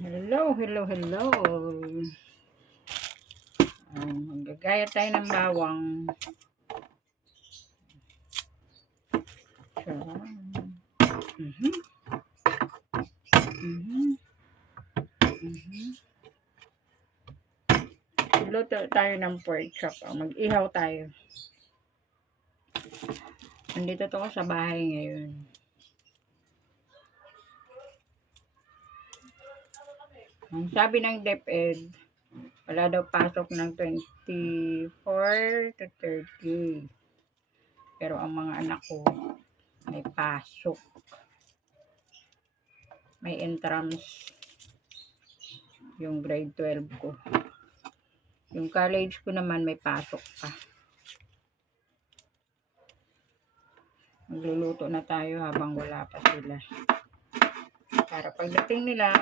Hello, hello, hello. Maggagaya tayo ng bawang. Luto tayo ng pork chop. Mag-ihaw tayo. Nandito to ko sa bahay ngayon. Ang sabi ng DepEd, wala daw pasok ng 24 to 30. Pero ang mga anak ko, may pasok. May entrance. Yung grade 12 ko. Yung college ko naman may pasok pa. Magluluto na tayo habang wala pa sila. Para pagdating nila,